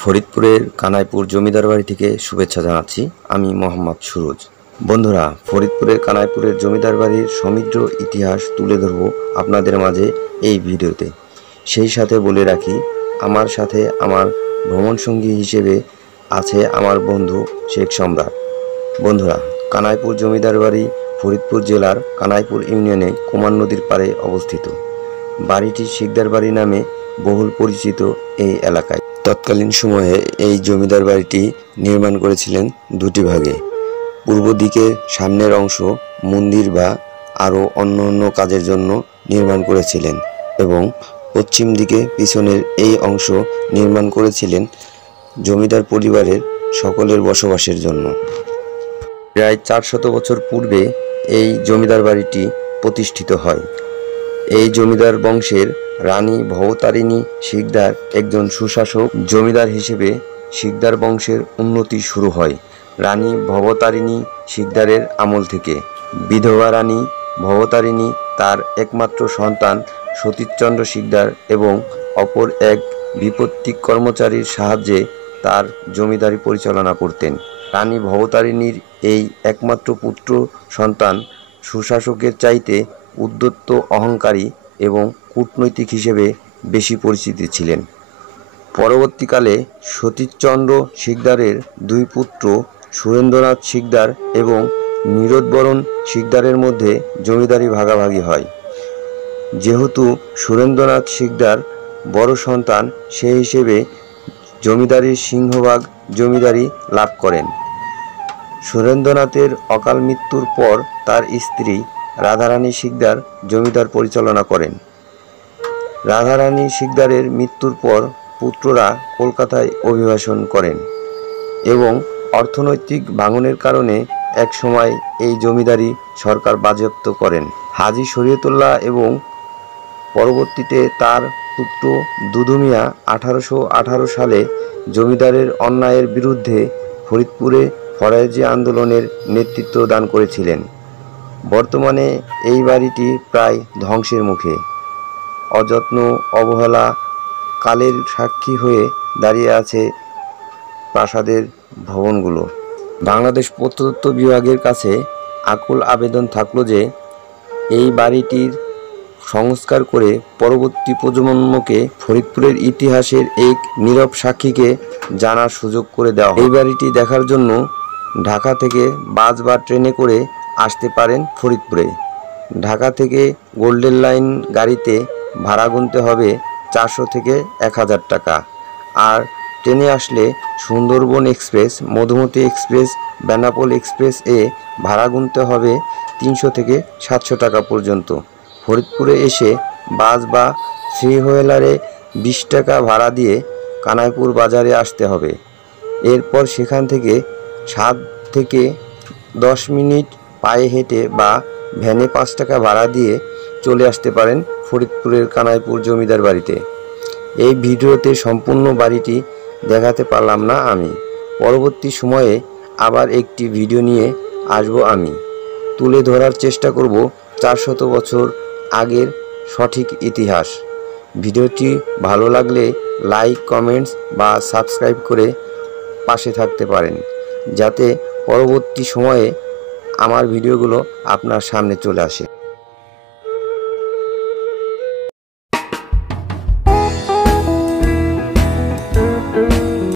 ফরিদপুরের কানাইপুর জমিদার বাড়ি থেকে শুভেচ্ছা জানাচ্ছি। আমি মোহাম্মদ সুরজ। বন্ধুরা, ফরিদপুরের কানাইপুরের জমিদার বাড়ির সমৃদ্ধ ইতিহাস তুলে ধরব আপনাদের মাঝে এই ভিডিওতে। সেই সাথে বলে রাখি, আমার সাথে আমার ভ্রমণসঙ্গী হিসেবে আছে আমার বন্ধু শেখ সম্রাট। বন্ধুরা, কানাইপুর জমিদার বাড়ি ফরিদপুর জেলার কানাইপুর ইউনিয়নে কুমার নদীর পাড়ে অবস্থিত। বাড়িটি শিকদার বাড়ি নামে বহুল পরিচিত এই এলাকায়। তৎকালীন সময়ে এই জমিদার বাড়িটি নির্মাণ করেছিলেন দুটি ভাগে। পূর্ব দিকে সামনের অংশ মন্দির বা আরও অন্য কাজের জন্য নির্মাণ করেছিলেন এবং পশ্চিম দিকে পিছনের এই অংশ নির্মাণ করেছিলেন জমিদার পরিবারের সকলের বসবাসের জন্য। প্রায় 400 বছর পূর্বে এই জমিদার বাড়িটি প্রতিষ্ঠিত হয়। এই জমিদার বংশের রানী ভবতারিণী শিকদার একজন সুশাসক জমিদার হিসেবে শিকদার বংশের উন্নতি শুরু হয় রানী ভবতারিণী শিকদারের আমল থেকে। বিধবা রানী ভবতারিণী তার একমাত্র সন্তান সতীশচন্দ্র শিকদার এবং অপর এক বিপত্তিক কর্মচারীর সাহায্যে তার জমিদারি পরিচালনা করতেন। রানী ভবতারিণীর এই একমাত্র পুত্র সন্তান সুশাসকের চাইতে উদ্যত, অহংকারী এবং কূটনৈতিক হিসেবে বেশি পরিচিত ছিলেন। পরবর্তীকালে সতীশচন্দ্র শিকদারের দুই পুত্র সুরেন্দ্রনাথ শিকদার এবং নীরোদবরণ শিকদারের মধ্যে জমিদারি ভাগাভাগি হয়। যেহেতু সুরেন্দ্রনাথ শিকদার বড় সন্তান, সেই হিসেবে জমিদারির সিংহভাগ জমিদারি লাভ করেন। সুরেন্দ্রনাথের অকাল মৃত্যুর পর তার স্ত্রী রাধারানী শিকদার জমিদার পরিচালনা করেন। রাধারানী শিকদারের মৃত্যুর পর পুত্ররা কলকাতায় অভিবাসন করেন এবং অর্থনৈতিক ভাঙনের কারণে একসময় এই জমিদারি সরকার বাজেয়াপ্ত করেন। হাজী শরীয়তুল্লাহ এবং পরবর্তীতে তার পুত্র দুদু মিয়া 1818 সালে জমিদারের অন্যায়ের বিরুদ্ধে ফরিদপুরে ফরাজি আন্দোলনের নেতৃত্ব দান করেছিলেন। বর্তমানে এই বাড়িটি প্রায় ধ্বংসের মুখে। অযত্ন, অবহেলা, কালের সাক্ষী হয়ে দাঁড়িয়ে আছে প্রাসাদের ভবনগুলো। বাংলাদেশ প্রত্নতত্ত্ব বিভাগের কাছে আকুল আবেদন থাকলো যে এই বাড়িটির সংস্কার করে পরবর্তী প্রজন্মকে ফরিদপুরের ইতিহাসের এক নীরব সাক্ষীকে জানার সুযোগ করে দেওয়া। এই বাড়িটি দেখার জন্য ঢাকা থেকে বাস বা ট্রেনে করে আসতে পারেন ফরিদপুরে। ঢাকা থেকে গোল্ডেন লাইন গাড়িতে ভাড়া গুনতে হবে 400 থেকে 1000 টাকা, আর ট্রেনে আসলে Sundarban express, Madhumati express, Benapole express এ ভাড়া গুনতে হবে 300 থেকে 700 টাকা পর্যন্ত। ফরিদপুরে এসে বাস বা থ্রি হুইলারে 20 টাকা ভাড়া দিয়ে কানাইপুর বাজারে আসতে হবে। এরপর সেখান থেকে 7 থেকে 10 মিনিট পায়ে হেঁটে বা ভ্যানে 5 টাকা ভাড়া দিয়ে চলে আসতে পারেন ফরিদপুরের কানাইপুর জমিদার বাড়িতে। এই ভিডিওতে সম্পূর্ণ বাড়িটি দেখাতে পারলাম না আমি। পরবর্তী সময়ে আবার একটি ভিডিও নিয়ে আসব। আমি তুলে ধরার চেষ্টা করব 400 বছর আগের সঠিক ইতিহাস। ভিডিওটি ভালো লাগলে লাইক, কমেন্টস বা সাবস্ক্রাইব করে পাশে থাকতে পারেন, যাতে পরবর্তী সময়ে আমার ভিডিওগুলো আপনার সামনে চলে আসে।